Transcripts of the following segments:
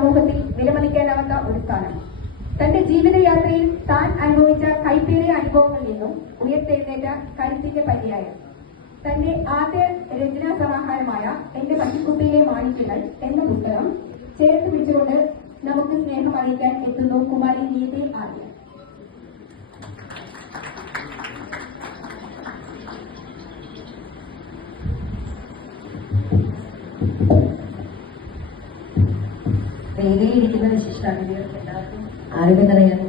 സമൂഹത്തിൽ വിലമതിക്കാനാവാത്ത ഒരു സ്ഥാനം. തന്റെ ജീവിതയാത്രയിൽ താൻ അനുഭവിച്ച കൈപ്പേറിയ അനുഭവങ്ങളിൽ നിന്നും ഉയർത്തെഴുന്നേറ്റ കരുത്തിന്റെ പര്യായം. തന്റെ ആദ്യ രചനാ സമാഹാരമായ എന്റെ പട്ടിക്കുട്ടിയിലെ മാണിക്യങ്ങൾ എന്ന പുസ്തകം ചേർത്ത് പിടിച്ചുകൊണ്ട് നമുക്ക് സ്നേഹം അറിയിക്കാൻ എത്തുന്നു കുമാരി നീതി ആര്യ. വേദിയിലിരിക്കുന്ന വിശിഷ്ടാതിഥികൾക്ക് എല്ലാവർക്കും ആരോഗ്യം പറയാൻ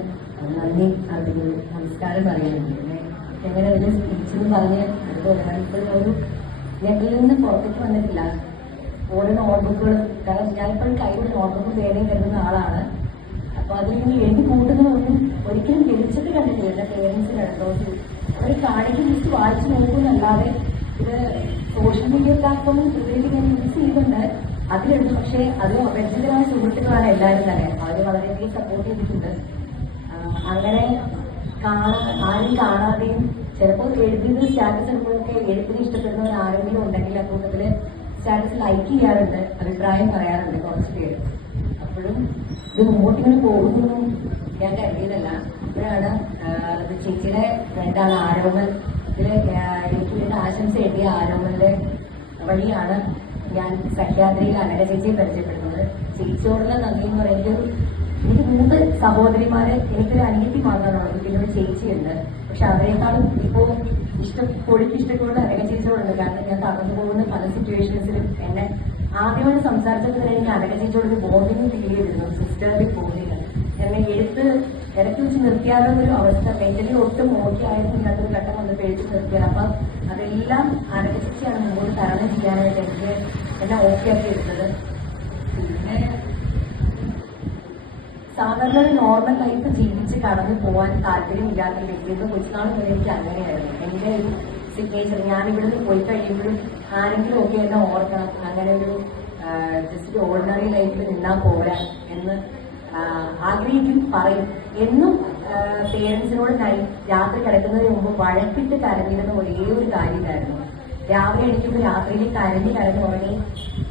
നന്ദി അറിയുന്നു, നമസ്കാരം പറയുന്നുണ്ട്. ഞങ്ങളുടെ ഒരു സ്പീച്ചെന്ന് പറഞ്ഞ് അതുപോലെ ഒരു ഞങ്ങളിൽ നിന്ന് പുറത്തേക്ക് വന്നിട്ടില്ല. ഓരോ നോട്ട്ബുക്കുകളും, കാരണം ഞാനിപ്പോഴും കയ്യിൽ നോട്ട്ബുക്കും പേനയും കരുതുന്ന ആളാണ്. അപ്പൊ അതിലിങ്ങനെ എഴുതി കൂട്ടുന്നതൊന്നും ഒരിക്കലും ലഭിച്ചിട്ട് കണ്ടിട്ടില്ല. എന്റെ പേരൻസിന് അടുത്തോട്ട് അവർ കാണിക്ക് ലിസ്റ്റ് വായിച്ചു നോക്കുന്നല്ലാതെ ഇത് സോഷ്യൽ മീഡിയ പ്ലാറ്റ്ഫോമിൽ പ്രിവൈഡ് ഞാൻ യൂസ് ചെയ്യുന്നുണ്ട്. അതിലെടുത്തു. പക്ഷേ അത് വ്യക്തിപരമായ സുഹൃത്തുക്കളാണ് എല്ലാവരും തന്നെ. അവര് വളരെയധികം സപ്പോർട്ട് ചെയ്തിട്ടുണ്ട്. അങ്ങനെ ആരും കാണാതെയും ചിലപ്പോൾ എഴുതിയത് സ്റ്റാറ്റസ് എടുക്കുമ്പോഴൊക്കെ എഴുത്തിന് ഇഷ്ടപ്പെടുന്നവർ ആരെങ്കിലും ഉണ്ടെങ്കിൽ ആ കൂട്ടത്തില് സ്റ്റാറ്റസ് ലൈക്ക് ചെയ്യാറുണ്ട്, അഭിപ്രായം പറയാറുണ്ട് കുറച്ച് പേര്. അപ്പോഴും ഇത് മുമ്പോട്ടിങ്ങനെ പോകുന്നു ഞാൻ കരുതിയതല്ല. അപ്പോഴാണ് ചേച്ചിയുടെ ഫ്രണ്ടാണ് ആരോമൽ. ഇതില് എനിക്ക് ഇതിന്റെ ആശംസ എഴുതിയ ആരോമലിന്റെ വഴിയാണ് ഞാൻ സഹ്യാദ്രിയിൽ അനഘ ചേച്ചിയെ പരിചയപ്പെടുന്നത്. ചേച്ചിയോടുള്ള നന്ദി എന്ന് പറയുന്നത്, എനിക്ക് 3 സഹോദരിമാരെ, എനിക്കൊരു അനിയത്തി മാത്രമാണുള്ളത്, പിന്നെ ഒരു ചേച്ചിയുണ്ട്. പക്ഷെ അവരെക്കാളും ഇപ്പോൾ ഇഷ്ടപ്പെടുന്ന അനഘ ചേച്ചിയോടുണ്ട്. കാരണം ഞാൻ കടന്നു പോകുന്ന പല സിറ്റുവേഷൻസിലും എന്നെ ആദ്യമായിട്ട് സംസാരിച്ചപ്പോൾ തന്നെ എനിക്ക് അനഘ ചേച്ചിയോടൊരു ബോണ്ടിങ് ഫീൽ ചെയ്തിരുന്നു, സിസ്റ്ററിൽ ബോണ്ടിങ്. എന്നെ എഴുത്ത് ഇടയ്ക്ക് വെച്ച് നിർത്തിയാലോ ഒരു അവസ്ഥ, മെന്റലി ഒട്ടും ഓക്കെ ആയിരുന്നു. ഇല്ലാത്തൊരു ഘട്ടം വന്നപ്പോൾ എഴുത്ത് നിർത്തിയാൽ അപ്പം അതെല്ലാം അനഘ ചേച്ചിയാണ് മുമ്പോട്ട് തരണം ചെയ്യാനായിട്ട് എന്നെ ഓക്കെ ആക്കി എടുത്തത്. പിന്നെ സാധാരണ ഒരു നോർമൽ ലൈഫ് ജീവിച്ച് കടന്നു പോകാൻ താല്പര്യമില്ലാത്ത വ്യക്തിത്വം കൊച്ചുനാൾ വരെ എനിക്ക് അങ്ങനെയായിരുന്നു. എന്റെ ഒരു സിഗ്നേച്ചർ, ഞാൻ ഇവിടുന്ന് പോയി കഴിയുമ്പോഴും ആരെങ്കിലും ഒക്കെ എന്നെ ഓർക്കണം, അങ്ങനെ ഒരു ജസ്റ്റ് ഓർഡിനറി ലൈഫിൽ നിന്നാ പോരാ എന്ന് ആഗ്രഹിക്കും, പറയും. എന്നും പേരൻസിനോട് രാത്രി കിടക്കുന്നതിന് മുമ്പ് വഴക്കിട്ട് കരഞ്ഞിരുന്ന ഒരേ ഒരു കാര്യമായിരുന്നു. രാവിലെ എണീക്കുമ്പോൾ രാത്രിയിൽ കരഞ്ഞ് ഉറങ്ങി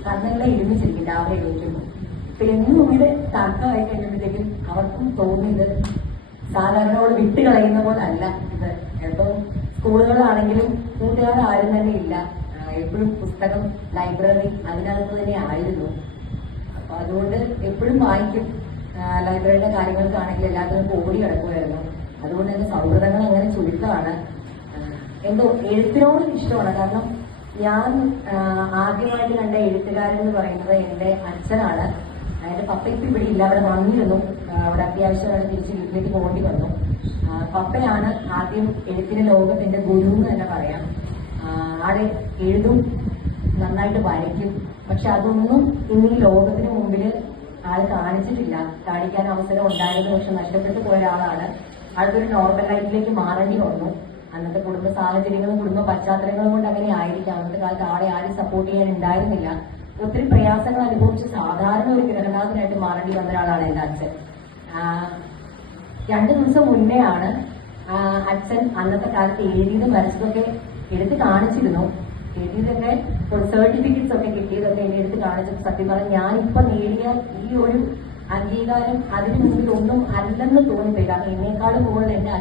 കണ്ണുകളെ ഇരുമിച്ചിരിക്കും രാവിലെ എണീക്കുമ്പോൾ. അപ്പൊ എന്നും ഇവിടെ തർക്കമായി കഴിയുമ്പോഴത്തേക്കും അവർക്കും തോന്നിയത് സാധാരണയോട് വിട്ട് കളയുന്ന പോലെ അല്ല ഇത്. ഇപ്പം സ്കൂളുകളാണെങ്കിലും കൂട്ടുകാരും തന്നെ ഇല്ല, എപ്പോഴും പുസ്തകം, ലൈബ്രറി അതിനകത്ത് തന്നെ ആയിരുന്നു. അപ്പൊ അതുകൊണ്ട് എപ്പോഴും വായിക്കും. ലൈബ്രറിയുടെ കാര്യങ്ങൾക്കാണെങ്കിൽ എല്ലാത്തിനും ഓടി കിടക്കുമായിരുന്നു. അതുകൊണ്ട് തന്നെ സൗഹൃദങ്ങൾ അങ്ങനെ ചുരുക്കമാണ്. എന്തോ എഴുത്തിനോട് ഇഷ്ടമാണ്. കാരണം ഞാൻ ആദ്യമായിട്ട് കണ്ട എഴുത്തുകാരൻ എന്ന് പറയുന്നത് എന്റെ അച്ഛനാണ്. എന്റെ പപ്പ ഇപ്പം ഇവിടെ ഇല്ല, അവിടെ വന്നിരുന്നു. അവിടെ അത്യാവശ്യമായിട്ട് തിരിച്ച് വീട്ടിലേക്ക് പോകേണ്ടി വന്നു. പപ്പയാണ് ആദ്യം എഴുത്തിന്റെ ലോകത്തിന്റെ ഗുരു എന്ന് തന്നെ പറയാം. ആളെ എഴുതും, നന്നായിട്ട് വരയ്ക്കും. പക്ഷെ അതൊന്നും ഇന്ന് ഈ ലോകത്തിന് മുമ്പിൽ ആൾ കാണിച്ചിട്ടില്ല. കാണിക്കാൻ അവസരം ഉണ്ടായിരുന്നു, പക്ഷെ നഷ്ടപ്പെട്ടു പോയ ഒരാളാണ്. ആൾക്കൊരു നോർമൽ ലൈഫിലേക്ക് മാറേണ്ടി വന്നു. അന്നത്തെ കുടുംബ സാഹചര്യങ്ങളും കുടുംബ പശ്ചാത്തലങ്ങളും കൊണ്ട് അങ്ങനെ ആയിരിക്കാം. അന്നത്തെ കാലത്ത് ആളെ ആരും സപ്പോർട്ട് ചെയ്യാൻ ഉണ്ടായിരുന്നില്ല. ഒത്തിരി പ്രയാസങ്ങൾ അനുഭവിച്ച് സാധാരണ ഒരു ഗ്രഹനാഥനായിട്ട് മാറേണ്ടി വന്ന ഒരാളാണ് എന്റെ അച്ഛൻ. 2 ദിവസം മുന്നേ ആണ് അച്ഛൻ അന്നത്തെ കാലത്ത് എഴുതിയതും വരച്ചതൊക്കെ എടുത്ത് കാണിച്ചിരുന്നു. എഴുതിയതൊക്കെ സർട്ടിഫിക്കറ്റ്സ് ഒക്കെ കിട്ടിയതൊക്കെ എന്നെ എടുത്ത് കാണിച്ചപ്പോൾ സത്യം പറഞ്ഞാൽ ഞാനിപ്പോ നേടിയ ഈ ഒരു അംഗീകാരം അതിനു മുമ്പിൽ ഒന്നും അല്ലെന്ന് തോന്നിപ്പോയി. കാരണം എന്നെക്കാളും കൂടുതൽ എന്റെ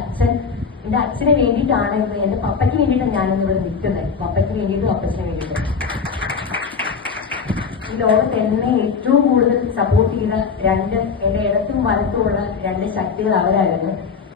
അച്ഛന് വേണ്ടിയിട്ടാണ്, എന്റെ പപ്പയ്ക്ക് വേണ്ടിയിട്ടാണ് ഞാനിന്ന് ഇവിടെ നിൽക്കുന്നത്. പപ്പയ്ക്ക് വേണ്ടിയിട്ടും അപ്പച്ചന് വേണ്ടിയിട്ടും. ഈ ലോകത്ത് എന്നെ ഏറ്റവും കൂടുതൽ സപ്പോർട്ട് ചെയ്ത എന്റെ ഇടത്തും വലത്തുമുള്ള 2 ശക്തികൾ അവരായിരുന്നു.